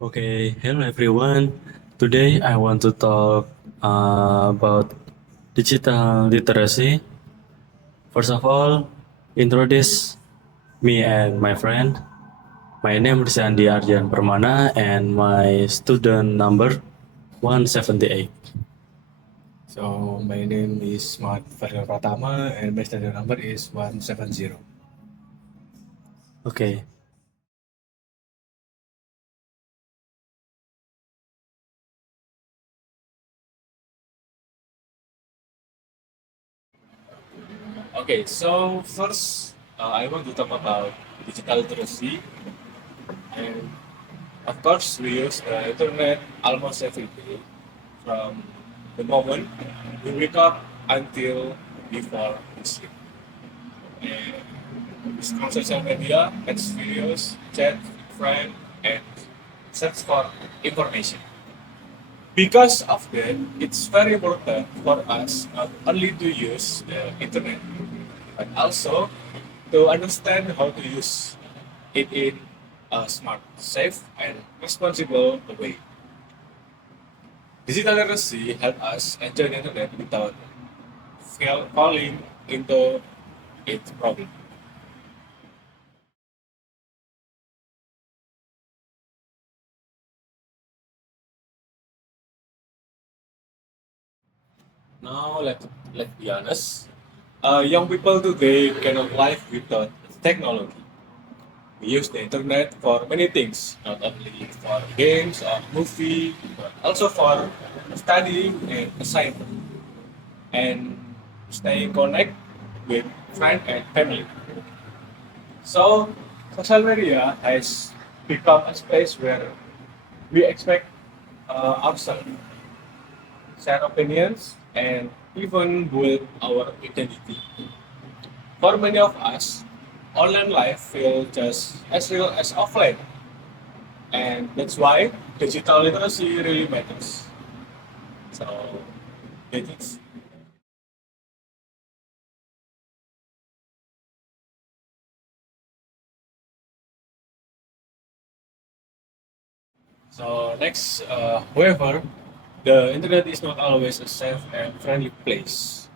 Okay, hello everyone. Today I want to talk about digital literacy. First of all, introduce me and my friend. My name is Andi Arjan Permana and my student number 178. So my name is Mat Faryal Pratama and my study number is 170. Okay, Okay, so first I want to talk about digital literacy, and of course we use the internet almost every day from the moment we wake up until before we sleep. And we scroll social media, watch videos, chat with friends, and search for information. Because of that, it's very important for us not only to use the internet, but also to understand how to use it in a smart, safe, and responsible way. Digital literacy help us enjoy the internet without falling into its problem. Now, let's be honest. Young people today cannot live without technology. We use the internet for many things, not only for games or movie, but also for studying and assignment and staying connected with friends and family. So, social media has become a space where we expect ourselves, share opinions, and even build our identity. For many of us, online life feels just as real as offline. And that's why digital literacy really matters. So, it is. So next, however, the internet is not always a safe and friendly place.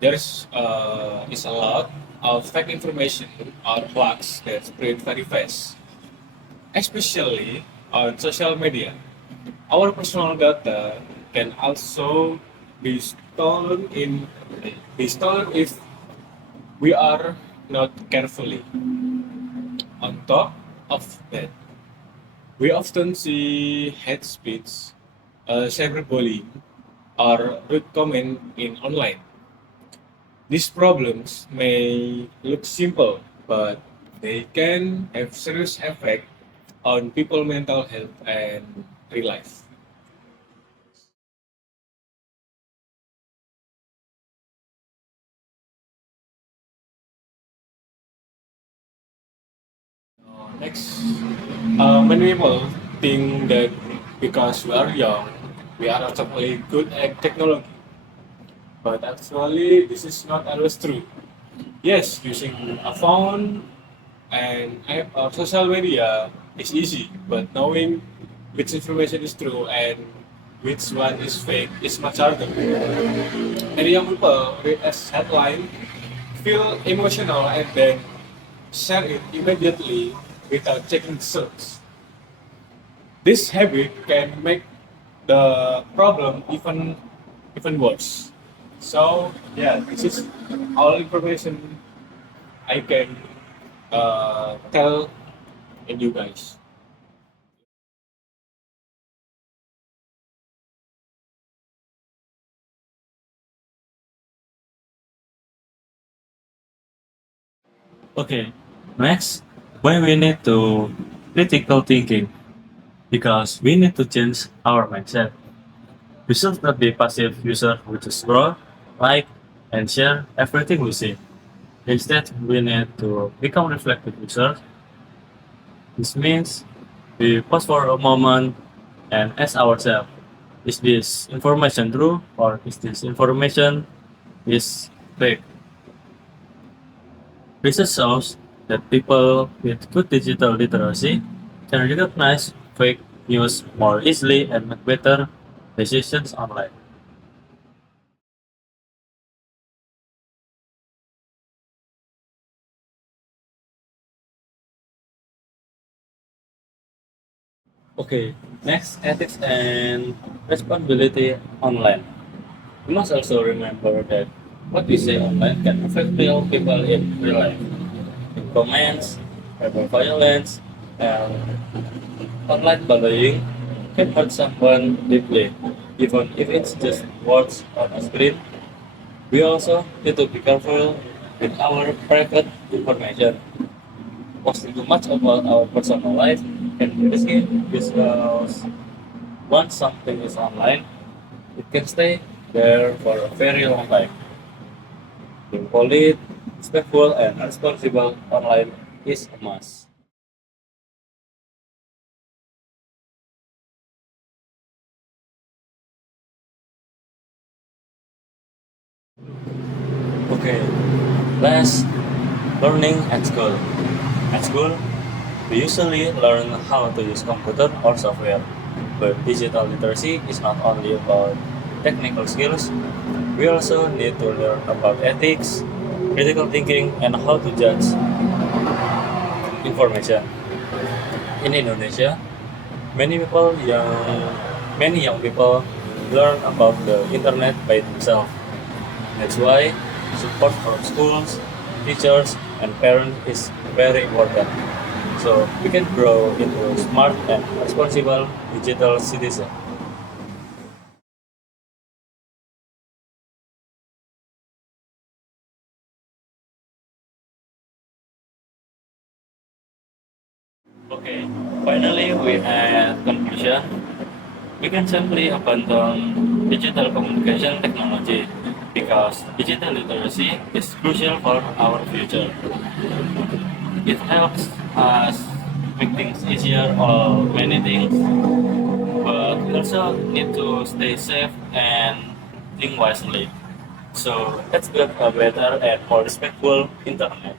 Is a lot of fake information or bugs that spread very fast, especially on social media. Our personal data can also be stolen in be stolen if we are not carefully. On top of that, we often see hate speech, cyberbullying, or rude comment in online. These problems may look simple, but they can have serious effect on people's mental health and real life. Next, many people think that because we are young, we are automatically good at technology, but actually this is not always true. Yes, using a phone and app or social media is easy, but knowing which information is true and which one is fake is much harder. Many young people read a headline, feel emotional, and then share it immediately without checking the source. This habit can make the problem even worse. So yeah, this is all information I can tell in you guys. okay. Next, why we need to critical thinking because we need to change our mindset. We should not be passive user who just scroll, like, and share everything we see. Instead, we need to become reflective users. This means we pause for a moment and ask ourselves, is this information true or is this information is fake? Research shows that people with good digital literacy can recognize fake news more easily and make better decisions online. Okay, next, ethics and responsibility online. We must also remember that what we say online can affect real people in real life. In comments, cyber violence, and online bullying can hurt someone deeply, even if it's just words on a screen. We also need to be careful with our private information. Posting too much about our personal life can be risky because once something is online, it can stay there for a very long time. Being polite, respectful, and responsible online is a must. Okay, last, learning at school. At school, we usually learn how to use computer or software, but digital literacy is not only about technical skills. We also need to learn about ethics, critical thinking, and how to judge information. In Indonesia, many young people learn about the internet by themselves. That's why support from schools, teachers, and parents is very important. So we can grow into smart and responsible digital citizen. Okay, finally we had conclusion. We can simply abandon digital communication technology because digital literacy is crucial for our future. It helps us make things easier or many things, but we also need to stay safe and think wisely. So let's build a better and more respectful internet.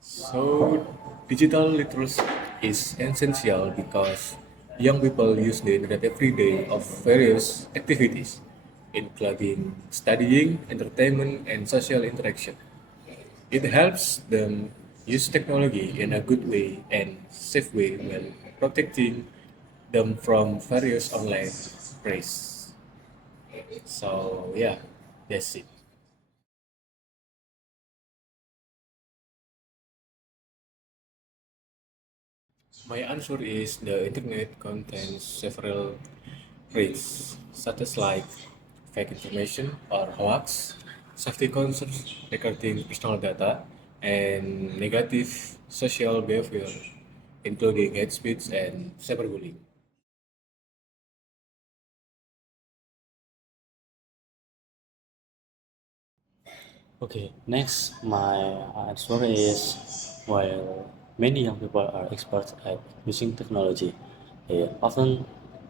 So, digital literacy is essential because young people use the internet every day of various activities, including studying, entertainment, and social interaction. It helps them use technology in a good way and safe way while protecting them from various online threats. So, yeah, that's it. My answer is the internet contains several risks, such as like fake information or hoax, safety concerns regarding personal data, and negative social behavior, including hate speech and cyberbullying. Okay, next, my answer is while many young people are experts at using technology, they often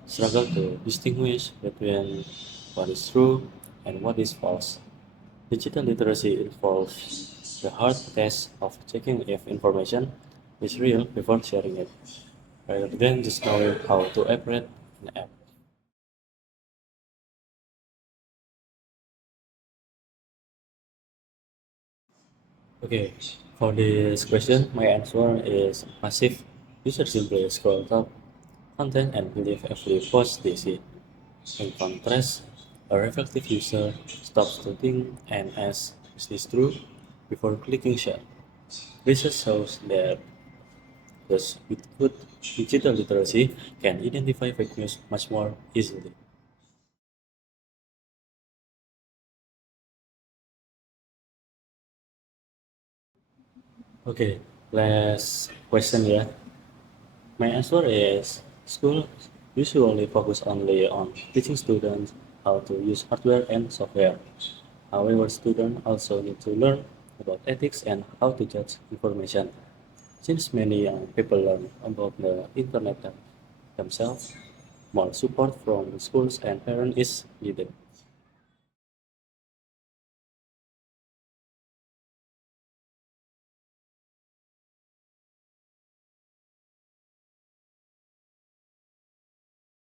struggle to distinguish between what is true and what is false. Digital literacy involves the hard task of checking if information is real before sharing it, rather than just knowing how to operate an app. Okay, for this question, my answer is passive. Users simply scroll top content and believe every post they see. In contrast, a reflective user stops to think and asks, is this true? Before clicking share. Research shows that those with good digital literacy can identify fake news much more easily. Okay, last question here. My answer is school usually focus only on teaching students how to use hardware and software. However, students also need to learn about ethics and how to judge information. Since many young people learn about the internet themselves, more support from schools and parents is needed.